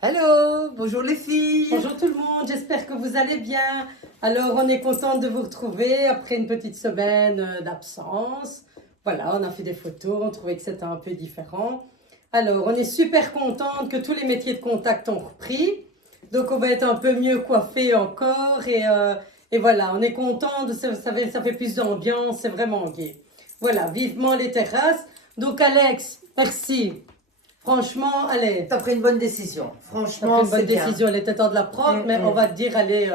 Hello, bonjour les filles. Bonjour tout le monde, j'espère que vous allez bien. Alors, on est content de vous retrouver après une petite semaine d'absence. Voilà, on a fait des photos, on trouvait que c'était un peu différent. Alors, on est super contente que tous les métiers de contact ont repris. Donc, on va être un peu mieux coiffés encore. Et voilà, on est content, ça fait plus d'ambiance, c'est vraiment gai. Voilà, vivement les terrasses. Donc, Alex, merci. Franchement, allez. T'as pris une bonne décision. T'as Franchement, pris une c'est bonne bien. décision, il était temps de la prendre, mais on va te dire, allez,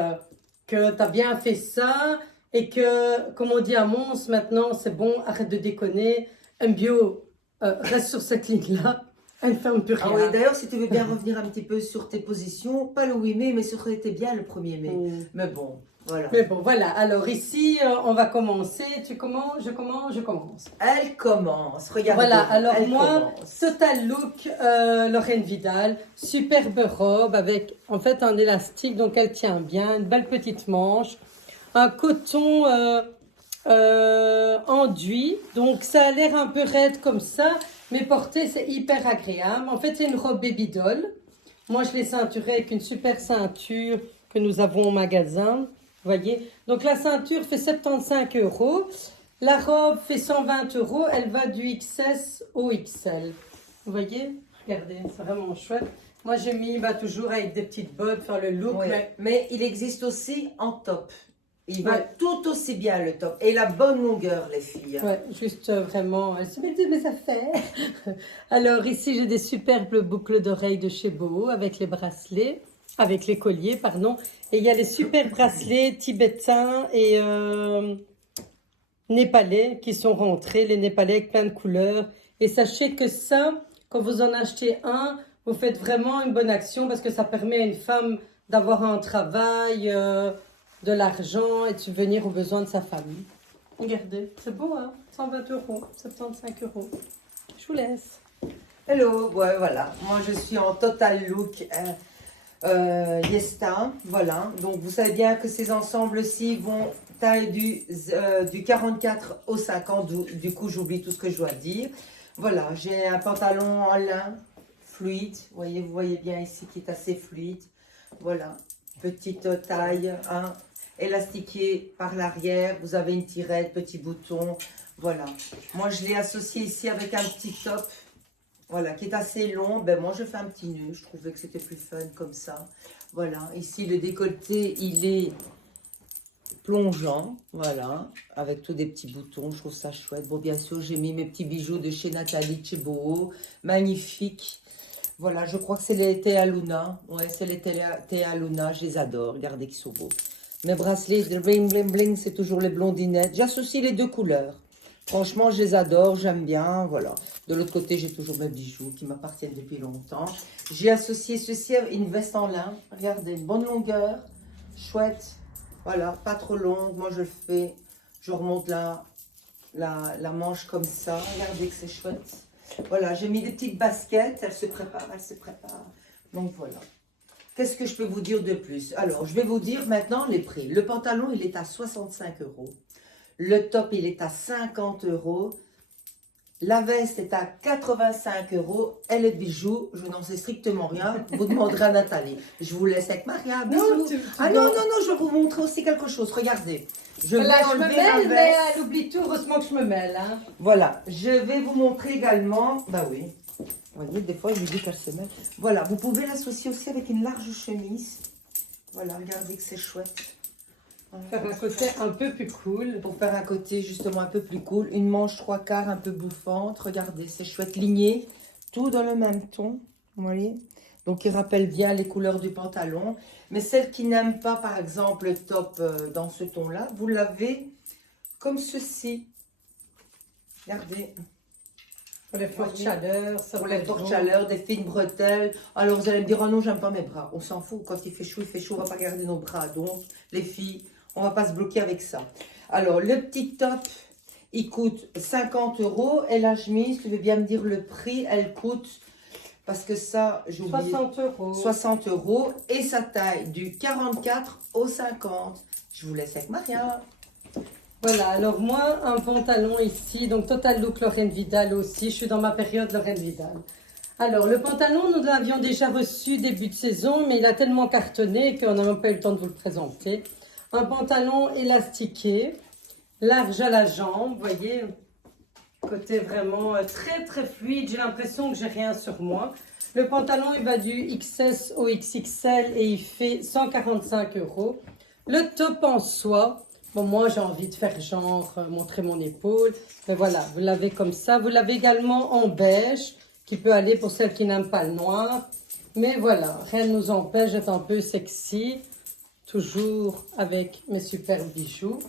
que t'as bien fait ça et que, comme on dit à Mons, maintenant, c'est bon, arrête de déconner. MBO, reste sur cette ligne-là, elle ne ferme plus rien. Ah oui, d'ailleurs, si tu veux bien revenir un petit peu sur tes positions, pas le 8 mai, mais ça aurait été bien le 1er mai. Mais bon, voilà. Mais bon, voilà. Alors ici, on va commencer. Tu commences, je commence. Elle commence, regardez. Voilà, alors elle moi, commence. Total Look Lorraine Vidal, superbe robe avec en fait un élastique, donc elle tient bien, une belle petite manche, un coton enduit, donc ça a l'air un peu raide comme ça, mais porter c'est hyper agréable. En fait, c'est une robe baby doll. Moi, je l'ai ceinturée avec une super ceinture que nous avons au magasin. Vous voyez? Donc la ceinture fait 75 €. La robe fait 120 €. Elle va du XS au XL. Vous voyez? Regardez, c'est vraiment chouette. Moi, j'ai mis toujours avec des petites bottes, faire le look. Oui, Mais mais il existe aussi en top. Il va Ouais. tout aussi bien le top. Et la bonne longueur, les filles. ouais, juste vraiment, elle se met de mes affaires. Alors ici, j'ai des superbes boucles d'oreilles de chez Beau avec les bracelets, avec les colliers, pardon. Et il y a les super bracelets tibétains et népalais qui sont rentrés, les népalais avec plein de couleurs. Et sachez que ça, quand vous en achetez un, vous faites vraiment une bonne action parce que ça permet à une femme d'avoir un travail, de l'argent et de subvenir aux besoins de sa famille. Regardez, c'est beau, hein? 120 €, 75 €. Je vous laisse. Hello, ouais, voilà. Moi, je suis en total look Yesta. Voilà. Donc, vous savez bien que ces ensembles-ci vont taille du 44 au 50. Du coup, j'oublie tout ce que je dois dire. Voilà, j'ai un pantalon en lin fluide. Vous voyez bien ici qui est assez fluide. Voilà, petite taille, hein, élastiqué par l'arrière. Vous avez une tirette, petit bouton. Voilà. Moi, je l'ai associé ici avec un petit top. Voilà, qui est assez long. Ben, moi, je fais un petit nœud. Je trouvais que c'était plus fun comme ça. Voilà, ici, le décolleté, il est plongeant. Voilà, avec tous des petits boutons. Je trouve ça chouette. Bon, bien sûr, j'ai mis mes petits bijoux de chez Nathalie de chez Boho. Magnifique. Voilà, je crois que c'est les Thea Luna. Ouais, c'est les Thea Luna. Je les adore. Regardez qu'ils sont beaux. Mes bracelets de bling bling bling, c'est toujours les blondinettes. J'associe les deux couleurs. Franchement, je les adore, j'aime bien, voilà. De l'autre côté, j'ai toujours mes bijoux qui m'appartiennent depuis longtemps. J'ai associé ceci à une veste en lin. Regardez, bonne longueur, chouette. Voilà, pas trop longue. Moi, je le fais. Je remonte la manche comme ça. Regardez que c'est chouette. Voilà, j'ai mis des petites baskets. Elle se prépare, elle se prépare. Donc, voilà. Qu'est-ce que je peux vous dire de plus? Alors, je vais vous dire maintenant les prix. Le pantalon, il est à 65 €. Le top, il est à 50 €. La veste est à 85 €. Et les bijoux, je n'en sais strictement rien. Vous demanderez à Nathalie. Je vous laisse avec Maria. Bisous. Ah non, non, non, je vais vous montrer aussi quelque chose. Regardez. Je Voilà, vais je me enlever mêle, la mais veste. elle oublie tout. Heureusement que je me mêle. Hein. Voilà. Je vais vous montrer également. Bah oui. Vous voyez, des fois, je lui dis qu'elle se mêle. Voilà. Vous pouvez l'associer aussi avec une large chemise. Voilà, regardez que c'est chouette. Faire un côté un peu plus cool. Pour faire un côté justement un peu plus cool. Une manche 3/4 un peu bouffante. Regardez, c'est chouette. Ligné. Tout dans le même ton. Vous voyez? Donc, il rappelle bien les couleurs du pantalon. Mais celle qui n'aime pas, par exemple, le top dans ce ton-là, vous l'avez comme ceci. Regardez. Pour les fortes chaleurs. Ça Pour peut les être fortes bon. chaleurs, des fines bretelles. Alors, vous allez me dire, oh non, j'aime pas mes bras. On s'en fout. Quand il fait chaud, on va pas garder nos bras. Donc, les filles, on va pas se bloquer avec ça. Alors, le petit top, il coûte 50 €. Et la chemise, tu veux bien me dire le prix, elle coûte, parce que ça, j'ai oublié. 60 €. 60 € et sa taille du 44 au 50. Je vous laisse avec Maria. Voilà, alors moi, un pantalon ici, donc Total Look Lorraine Vidal aussi. Je suis dans ma période Lorraine Vidal. Alors, le pantalon, nous l'avions déjà reçu début de saison, mais il a tellement cartonné qu'on n'a même pas eu le temps de vous le présenter. Un pantalon élastiqué, large à la jambe, vous voyez, côté vraiment très très fluide. J'ai l'impression que j'ai rien sur moi. Le pantalon, il va du XS au XXL et il fait 145 €. Le top en soie, bon, moi j'ai envie de faire genre montrer mon épaule, mais voilà, vous l'avez comme ça. Vous l'avez également en beige, qui peut aller pour celles qui n'aiment pas le noir. Mais voilà, rien ne nous empêche d'être un peu sexy, toujours avec mes super bijoux.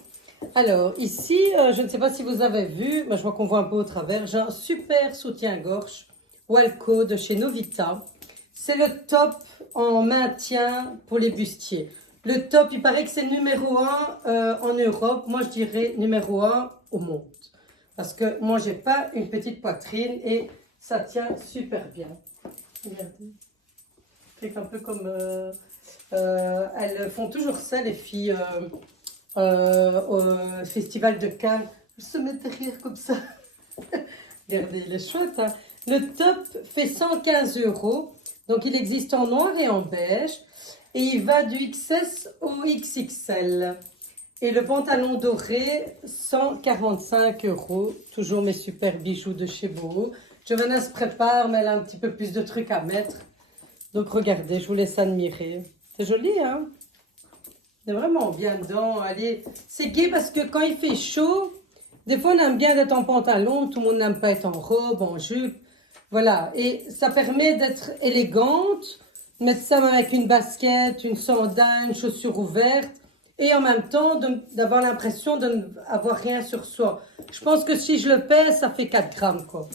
Alors ici, je ne sais pas si vous avez vu, mais je vois qu'on voit un peu au travers, j'ai un super soutien-gorge Walco de chez Novita. C'est le top en maintien pour les bustiers. Le top, il paraît que c'est numéro 1 en Europe. Moi, je dirais numéro 1 au monde. Parce que moi, j'ai pas une petite poitrine et ça tient super bien. Regardez. C'est un peu comme... elles font toujours ça, les filles, au Festival de Cannes. Elles se mettent derrière comme ça. Regardez, il est chouette, hein. Le top fait 115 €. Donc, il existe en noir et en beige. Et il va du XS au XXL. Et le pantalon doré, 145 €. Toujours mes super bijoux de chez Boho. Giovanna se prépare, mais elle a un petit peu plus de trucs à mettre. Donc, regardez, je vous laisse admirer. C'est joli, hein? On est vraiment bien dedans. Allez, c'est gai parce que quand il fait chaud, des fois, on aime bien d'être en pantalon. Tout le monde n'aime pas être en robe, en jupe. Voilà. Et ça permet d'être élégante. Mettre ça même avec une basket, une sandale, une chaussure ouverte. Et en même temps, d'avoir l'impression de n'avoir rien sur soi. Je pense que si je le pèse, ça fait 4 grammes, quoi.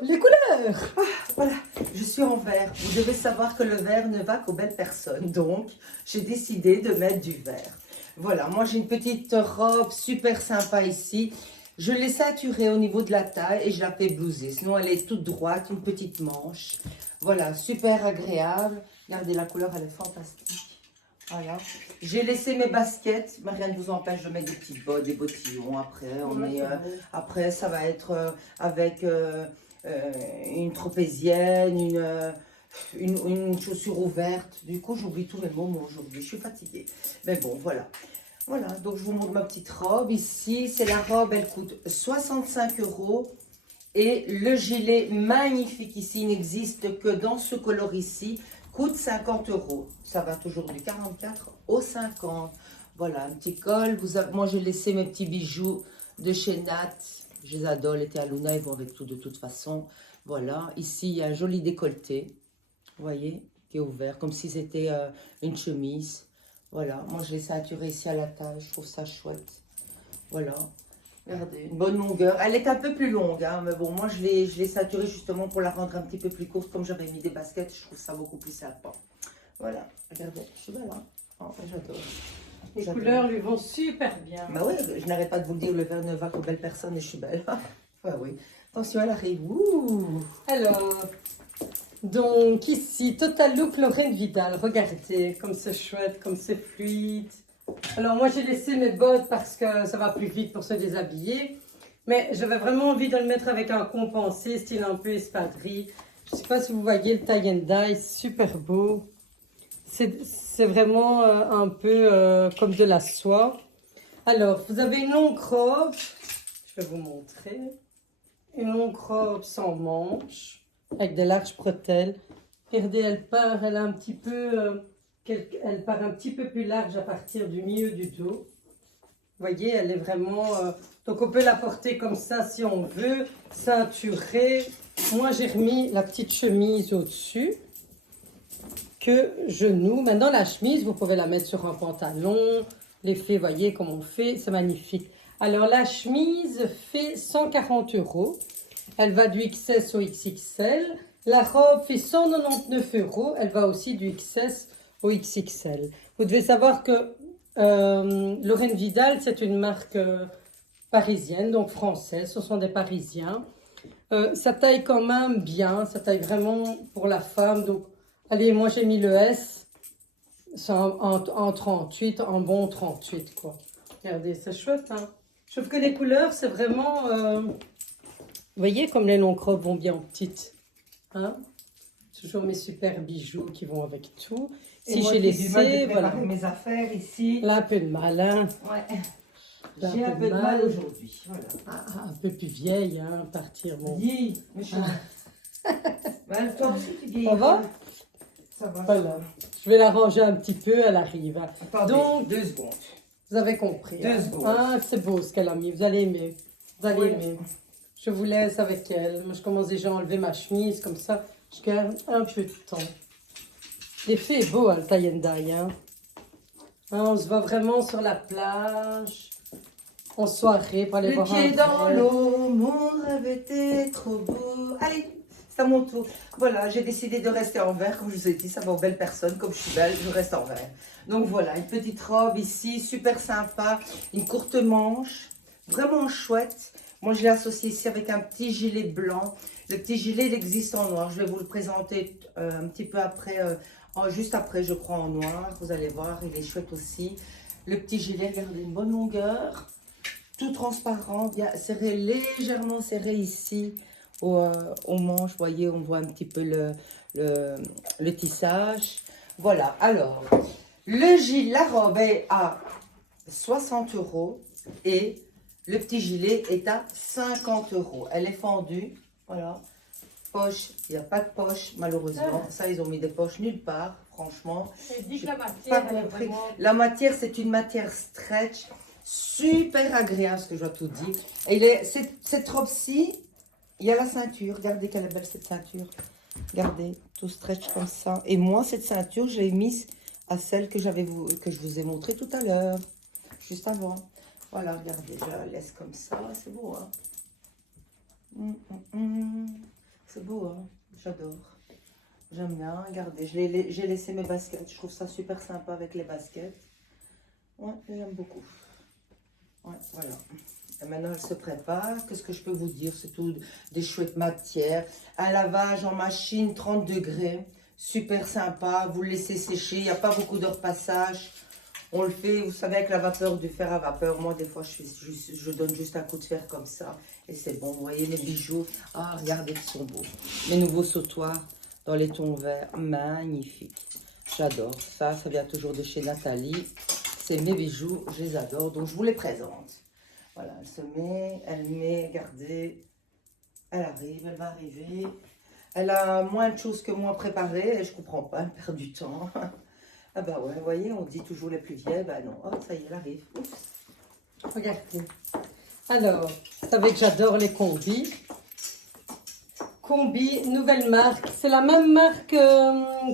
Les couleurs! Voilà, je suis en vert. Vous devez savoir que le vert ne va qu'aux belles personnes. Donc, j'ai décidé de mettre du vert. Voilà, moi j'ai une petite robe super sympa ici. Je l'ai saturée au niveau de la taille et je la fais blouser. Sinon, elle est toute droite, une petite manche. Voilà, super agréable. Regardez, la couleur, elle est fantastique. Voilà. J'ai laissé mes baskets, mais rien ne vous empêche de mettre des petites bottes, des bottillons. Après, ça va être avec une tropézienne, une chaussure ouverte. Du coup, j'oublie tous mes mots aujourd'hui. Je suis fatiguée. Mais bon, voilà. Voilà, donc je vous montre ma petite robe ici. C'est la robe, elle coûte 65 €. Et le gilet magnifique ici, n'existe que dans ce coloris ici, coûte 50 €. Ça va toujours du 44 au 50. Voilà, un petit col. Moi, j'ai laissé mes petits bijoux de chez Nat. Je les adore, les Luna, ils vont avec tout de toute façon. Voilà, ici, il y a un joli décolleté, vous voyez, qui est ouvert, comme si c'était une chemise. Voilà, moi, je l'ai ceinturé ici à la taille, je trouve ça chouette. Voilà. Regardez, une bonne longueur. Elle est un peu plus longue, hein, mais bon, moi je l'ai ceinturée justement pour la rendre un petit peu plus courte. Comme j'avais mis des baskets, je trouve ça beaucoup plus sympa. Voilà, regardez, je suis belle, hein. Oh, j'adore. Les couleurs lui vont super bien. Bah oui, je n'arrête pas de vous le dire, le vert ne va qu'aux belles personnes et je suis belle. Ouais, oui. Attention, elle arrive. Ouh. Alors, donc ici, Total Look Lorraine Vidal. Regardez, comme c'est chouette, comme c'est fluide. Alors moi j'ai laissé mes bottes parce que ça va plus vite pour se déshabiller. Mais j'avais vraiment envie de le mettre avec un compensé, style un peu espadrille. Je ne sais pas si vous voyez le tie and dye, super beau. C'est vraiment un peu comme de la soie. Alors, vous avez une longue robe. Je vais vous montrer. Une longue robe sans manches, avec des larges bretelles. Regardez, elle a un petit peu... elle part un petit peu plus large à partir du milieu du dos. Vous voyez, elle est vraiment... donc on peut la porter comme ça si on veut, ceinturée. Moi, j'ai remis la petite chemise au-dessus, que je noue. Maintenant, la chemise, vous pouvez la mettre sur un pantalon. L'effet, vous voyez comment on fait, c'est magnifique. Alors, la chemise fait 140 €. Elle va du XS au XXL. La robe fait 199 €. Elle va aussi du XS au XXL. Vous devez savoir que Lorraine Vidal, c'est une marque parisienne, donc française. Ce sont des Parisiens. Ça taille quand même bien. Ça taille vraiment pour la femme. Donc, allez, moi j'ai mis le S. C'est en 38, en bon 38, quoi. Regardez, c'est chouette, hein. Je trouve que les couleurs, c'est vraiment... vous voyez comme les longues robes vont bien en petites. Hein? Toujours mes super bijoux qui vont avec tout. Et Si moi j'ai qui ai du mal de laissé, préparer voilà. mes affaires ici. Là, un peu de mal, hein. Ouais. Là, J'ai un peu de mal aujourd'hui. Voilà. Un peu plus vieille, hein, à partir. Bon. Dis, méchant. Ben, toi aussi, tu vieillis. Ça va? Ça va. Voilà. Je vais la ranger un petit peu, elle arrive. Hein. Attendez, Donc, 2 secondes. vous avez compris. 2 hein. secondes. Ah, c'est beau ce qu'elle a mis. Vous allez aimer. Vous allez Oui. aimer. Je vous laisse avec elle. Moi, je commence déjà à enlever ma chemise, comme ça. Je garde un peu de temps. L'effet est beau, hein, le tie and dye. Hein. Hein, on se voit vraiment sur la plage, en soirée, pour aller Le voir un pied dans verre. l'eau, mon rêve était trop beau. Allez, c'est à mon tour. Voilà, j'ai décidé de rester en vert, comme je vous ai dit, ça va aux belles personnes. Comme je suis belle, je reste en vert. Donc voilà, une petite robe ici, super sympa, une courte manche, vraiment chouette. Moi, je l'ai associé ici avec un petit gilet blanc. Le petit gilet, il existe en noir. Je vais vous le présenter un petit peu après, juste après, je crois, en noir. Vous allez voir, il est chouette aussi. Le petit gilet, regardez, une bonne longueur. Tout transparent, bien serré, légèrement serré ici au manche. Vous voyez, on voit un petit peu le tissage. Voilà, alors, la robe est à 60 € et le petit gilet est à 50 €. Elle est fendue, voilà. Poche, il n'y a pas de poche, malheureusement. Ça, ils ont mis des poches nulle part, franchement. Elle dit que la Pas matière, elle est compris. vraiment... La matière, c'est une matière stretch, super agréable, ce que je dois tout dire. Et cette robe-ci, il y a la ceinture. Regardez quelle est belle cette ceinture. Regardez, tout stretch comme ça. Et moi, cette ceinture, je l'ai mise à celle que je vous ai montrée tout à l'heure, juste avant. Voilà, regardez, je la laisse comme ça. C'est beau, hein? C'est beau, hein? J'adore. J'aime bien. Regardez, j'ai laissé mes baskets. Je trouve ça super sympa avec les baskets. Ouais, j'aime beaucoup. Ouais, voilà. Et maintenant, elle se prépare. Qu'est-ce que je peux vous dire? C'est tout des chouettes matières. Un lavage en machine, 30 degrés. Super sympa. Vous le laissez sécher. Il n'y a pas beaucoup de repassage. On le fait, vous savez, avec la vapeur du fer à vapeur. Moi, des fois, je donne juste un coup de fer comme ça. Et c'est bon. Vous voyez les bijoux. Ah, regardez, ils sont beaux. Mes nouveaux sautoirs dans les tons verts. Magnifiques. J'adore. Ça vient toujours de chez Nathalie. C'est mes bijoux. Je les adore. Donc, je vous les présente. Voilà, elle met, regardez. Elle arrive, elle va arriver. Elle a moins de choses que moi préparées. Et je comprends pas, elle perd du temps. Ah bah ouais, vous voyez, on dit toujours les plus vieilles, bah non, oh, ça y est, elle arrive. Ouf. Regardez. Alors, vous savez que j'adore les combis. Combi, nouvelle marque. C'est la même marque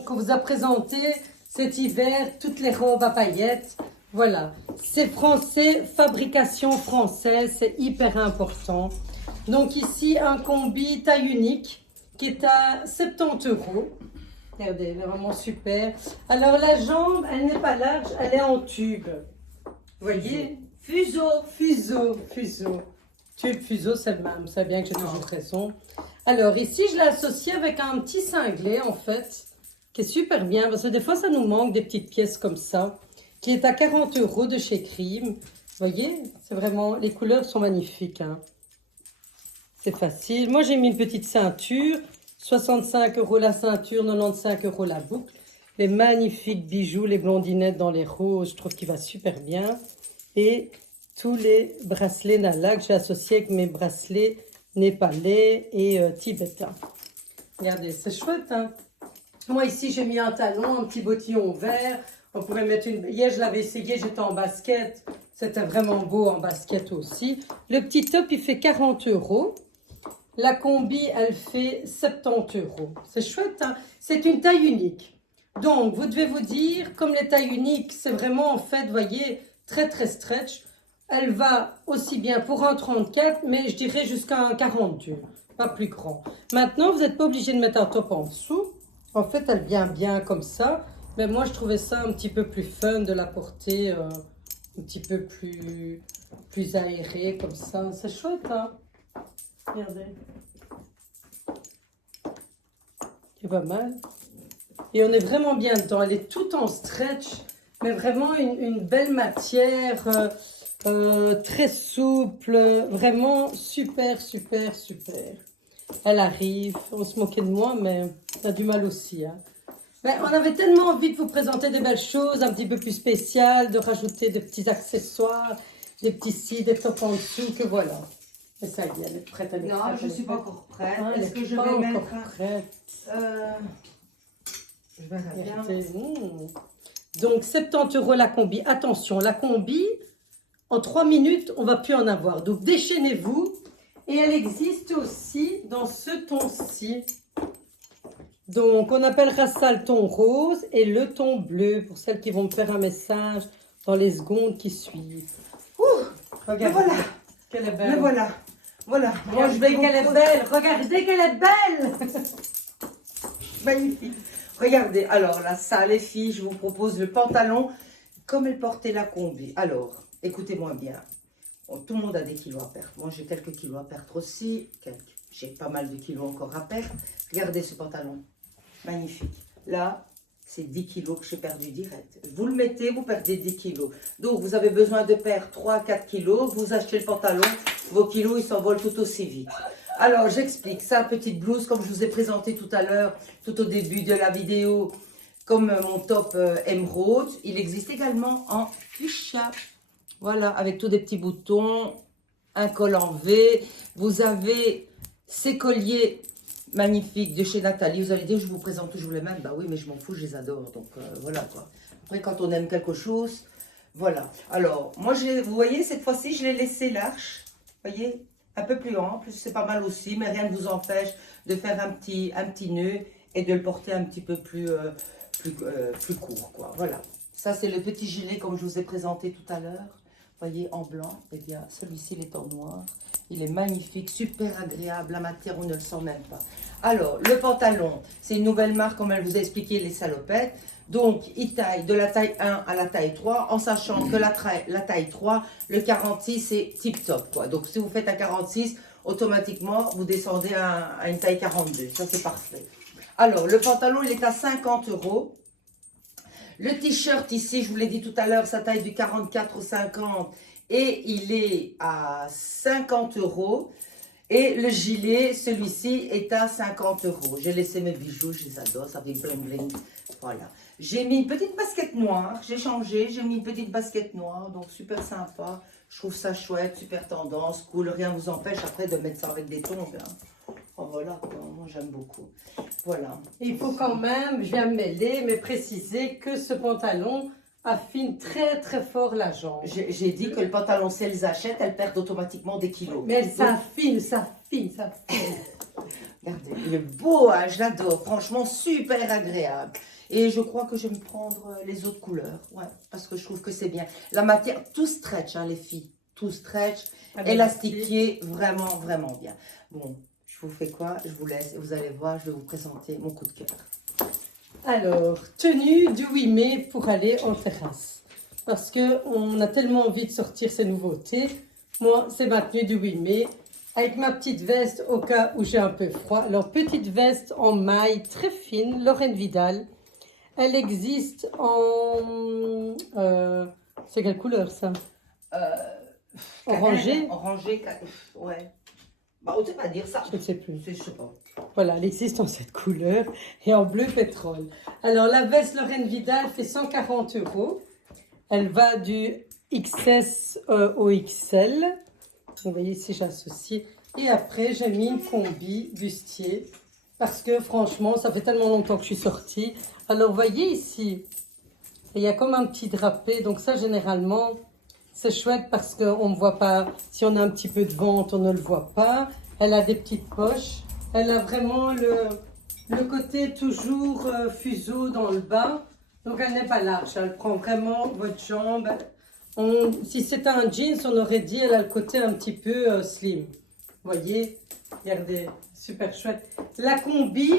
qu'on vous a présenté cet hiver, toutes les robes à paillettes. Voilà, c'est français, fabrication française, c'est hyper important. Donc ici, un combi taille unique qui est à 70 €. Regardez, elle est vraiment super. Alors la jambe, elle n'est pas large, elle est en tube. Vous voyez? Fuseau. Tube, fuseau, c'est le même. Vous savez bien que j'ai toujours raison. Alors ici, je l'ai associé avec un petit cinglé, en fait, qui est super bien. Parce que des fois, ça nous manque des petites pièces comme ça, qui est à 40 € de chez Crime. Vous voyez? C'est vraiment... Les couleurs sont magnifiques. Hein. C'est facile. Moi, j'ai mis une petite ceinture. 65 € la ceinture, 95 € la boucle. Les magnifiques bijoux, les blondinettes dans les roses, je trouve qu'il va super bien. Et tous les bracelets Nala que j'ai associés avec mes bracelets népalais et tibétains. Regardez, c'est chouette, hein? Moi, ici, j'ai mis un talon, un petit bottillon vert. On pourrait mettre une... Hier, je l'avais essayé, j'étais en basket. C'était vraiment beau en basket aussi. Le petit top, il fait 40 €. La combi, elle fait 70 €. C'est chouette, hein? C'est une taille unique. Donc, vous devez vous dire, comme les tailles uniques, c'est vraiment, en fait, vous voyez, très, très stretch. Elle va aussi bien pour un 34, mais je dirais jusqu'à un 42. Pas plus grand. Maintenant, vous n'êtes pas obligé de mettre un top en dessous. En fait, elle vient bien comme ça. Mais moi, je trouvais ça un petit peu plus fun de la porter, un petit peu plus aéré comme ça. C'est chouette, hein? Regardez. C'est pas mal. Et on est vraiment bien dedans. Elle est toute en stretch, mais vraiment une belle matière, très souple. Vraiment super. Elle arrive, on se moquait de moi, mais ça a du mal aussi. Hein. Mais on avait tellement envie de vous présenter des belles choses, un petit peu plus spéciales, de rajouter des petits accessoires, des petits ci, des tops en dessous, que voilà. Et ça y est, elle est prête, elle est Non, prête. je ne suis pas encore prête. Ah, Est-ce que je pas vais encore mettre prête. Je verrai bien. Regardez. Donc 70 € la combi. Attention, la combi, en 3 minutes, on va plus en avoir. Donc déchaînez-vous. Et elle existe aussi dans ce ton-ci. Donc on appellera ça le ton rose et le ton bleu pour celles qui vont me faire un message dans les secondes qui suivent. Regardez. Voilà. Qu'elle est belle. Mais voilà. Voilà. Moi, je vais Regardez qu'elle est belle. Regardez qu'elle est belle. Magnifique. Regardez. Alors là, ça, les filles, je vous propose le pantalon comme elle portait la combi. Alors, écoutez-moi bien. Bon, tout le monde a des kilos à perdre. Moi, j'ai quelques kilos à perdre aussi. J'ai pas mal de kilos encore à perdre. Regardez ce pantalon. Magnifique. Là, c'est 10 kilos que j'ai perdu direct. Vous le mettez, vous perdez 10 kilos. Donc, vous avez besoin de perdre 3 à 4 kilos. Vous achetez le pantalon, vos kilos, ils s'envolent tout aussi vite. Alors, j'explique. Ça, petite blouse, comme je vous ai présenté tout à l'heure, tout au début de la vidéo, comme mon top émeraude. Il existe également en fuchsia. Voilà, avec tous des petits boutons, un col en V. Vous avez ces colliers magnifiques de chez Nathalie. Vous allez dire, je vous présente toujours les mêmes. Bah oui, mais je m'en fous, je les adore. Donc voilà quoi. Après, quand on aime quelque chose, voilà. Alors, moi, vous voyez, cette fois-ci, je l'ai laissé large. Vous voyez, un peu plus ample. C'est pas mal aussi, mais rien ne vous empêche de faire un petit nœud et de le porter un petit peu plus court, quoi. Voilà. Ça, c'est le petit gilet comme je vous ai présenté tout à l'heure. Voyez, en blanc. Eh bien, celui-ci, il est en noir. Il est magnifique, super agréable. La matière, on ne le sent même pas. Alors, le pantalon, c'est une nouvelle marque, comme elle vous a expliqué, les salopettes. Donc, il taille de la taille 1 à la taille 3, en sachant que la taille 3, le 46, c'est tip-top, quoi. Donc, si vous faites un 46, automatiquement, vous descendez à une taille 42. Ça, c'est parfait. Alors, le pantalon, il est à 50 €. Le t-shirt ici, je vous l'ai dit tout à l'heure, ça taille du 44 au 50 et il est à 50 €. Et le gilet, celui-ci, est à 50 €. J'ai laissé mes bijoux, je les adore, ça fait bling bling. Voilà. J'ai mis une petite basket noire, j'ai changé, j'ai mis une petite basket noire, donc super sympa. Je trouve ça chouette, super tendance, cool. Rien ne vous empêche après de mettre ça avec des tongs. Hein. Oh, voilà, quoi. Moi j'aime beaucoup. Voilà. Il faut quand même, je viens me mêler, mais préciser que ce pantalon affine très très fort la jambe. J'ai dit que le pantalon, si elles achètent, elles perdent automatiquement des kilos. Mais ça affine, ça affine, ça affine. Regardez, il est beau, hein, je l'adore. Franchement, super agréable. Et je crois que je vais me prendre les autres couleurs. Ouais, parce que je trouve que c'est bien. La matière, tout stretch, hein, les filles. Tout stretch, élastiqué, vraiment, vraiment bien. Bon, je vous fais quoi? Je vous laisse et vous allez voir, je vais vous présenter mon coup de cœur. Alors, tenue du 8 mai pour aller en terrasse. Parce qu'on a tellement envie de sortir ces nouveautés. Moi, c'est ma tenue du 8 mai. Avec ma petite veste au cas où j'ai un peu froid. Alors, petite veste en maille très fine, Lorraine Vidal. Elle existe en... c'est quelle couleur ça? Orangé. Orangé, ouais. Bah, on ne sait pas dire ça. Je ne sais plus. Je sais pas. Voilà, elle existe en cette couleur et en bleu pétrole. Alors, la veste Lorraine Vidal fait 140 €. Elle va du XS au XL. Vous voyez ici, j'associe. Et après, j'ai mis une combi bustier. Parce que franchement, ça fait tellement longtemps que je suis sortie. Alors, vous voyez ici, il y a comme un petit drapé. Donc ça, généralement, c'est chouette parce qu'on ne voit pas. Si on a un petit peu de ventre, on ne le voit pas. Elle a des petites poches. Elle a vraiment le côté toujours fuseau dans le bas. Donc, elle n'est pas large. Elle prend vraiment votre jambe. Si c'était un jeans, on aurait dit elle a le côté un petit peu slim. Vous voyez, regardez, super chouette. La combi,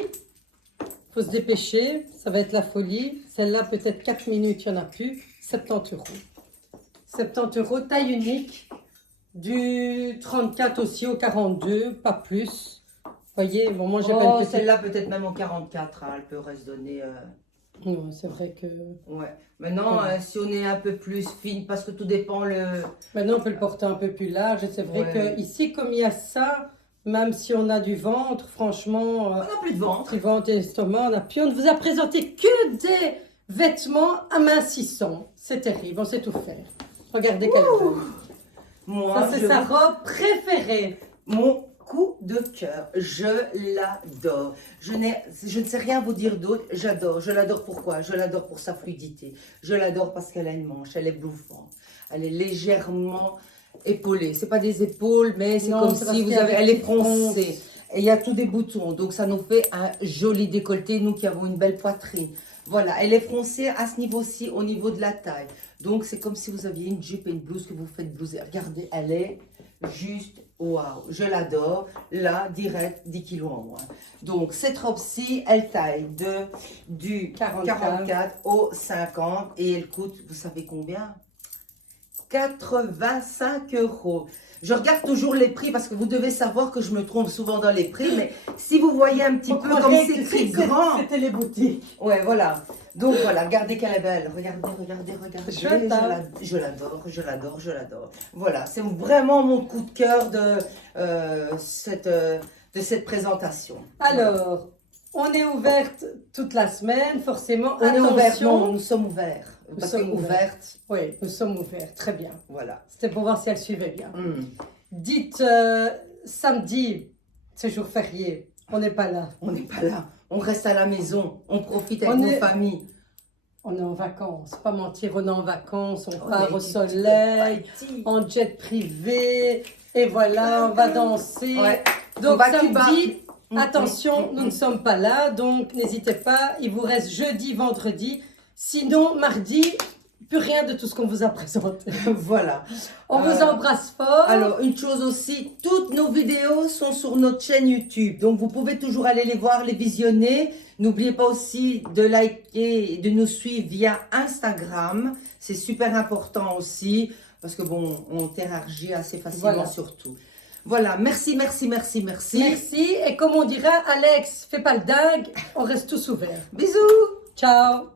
faut se dépêcher, ça va être la folie. Celle-là, peut-être 4 minutes, il n'y en a plus. 70 €. 70 €, taille unique, du 34 aussi au 42, pas plus. Vous voyez, bon, moi j'ai pas une petite... Celle-là, peut-être même en 44, hein, elle peut résonner. Non, c'est vrai que... Ouais. Maintenant, si on est un peu plus fine, parce que tout dépend le... Maintenant, on peut le porter un peu plus large. Et c'est vrai Ouais. que ici, comme il y a ça, Même si on a du ventre, franchement, On n'a plus de ventre. du ventre et l'estomac, on a plus. On ne vous a présenté que des vêtements amincissants. C'est terrible, on sait tout faire. Regardez quelle robe. Moi, Ça, c'est sa robe préférée. mon coup de cœur. Je l'adore. Je ne sais rien vous dire d'autre. J'adore. Je l'adore pourquoi? Je l'adore pour sa fluidité. Je l'adore parce qu'elle a une manche. Elle est bluffante. Elle est légèrement épaulée. C'est pas des épaules, mais c'est Non, comme c'est parce si qu'il y a des elle est petites ponces. froncée. Et il y a tous des boutons. Donc ça nous fait un joli décolleté. Nous qui avons une belle poitrine. Voilà. Elle est froncée à ce niveau-ci, au niveau de la taille. Donc c'est comme si vous aviez une jupe et une blouse que vous faites blouser. Regardez, elle est juste waouh, je l'adore. Là, direct, 10 kilos en moins. Donc, cette robe-ci, elle taille du 44 au 50 et elle coûte, vous savez combien? 85 €. Je regarde toujours les prix parce que vous devez savoir que je me trompe souvent dans les prix, mais si vous voyez un petit peu comme c'est écrit grand. C'était les boutiques. Ouais, voilà. Donc voilà, regardez qu'elle est belle. Regardez. Chouette, hein? Je l'adore. Voilà, c'est vraiment mon coup de cœur de cette présentation. Alors, on est ouverte toute la semaine, forcément. On est ouvert, Attention. non, nous sommes ouverts. Parce que sommes ouverts. ouverte, Oui, nous sommes ouverts, très bien. voilà. C'était pour voir si elle suivait bien. Hmm. Dites, samedi, c'est jour férié, on n'est pas là. On n'est pas là. On reste à la maison. On profite avec On nos est- familles. On est en vacances, pas mentir, on est en vacances, on On part est au du soleil, petit. en jet privé, et voilà, on va danser. Ouais. On Donc va à Cuba. samedi, Mm, attention, mm, nous ne sommes pas là, donc n'hésitez pas, il vous reste jeudi, vendredi, sinon mardi, plus rien de tout ce qu'on vous a présenté. Voilà. On vous embrasse fort. Alors, une chose aussi, toutes nos vidéos sont sur notre chaîne YouTube. Donc, vous pouvez toujours aller les voir, les visionner. N'oubliez pas aussi de liker et de nous suivre via Instagram. C'est super important aussi parce que bon, on interagit assez facilement Voilà. sur tout. Voilà, merci. Merci, et comme on dira, Alex, fais pas le dingue, on reste tous ouverts. Bisous. Ciao.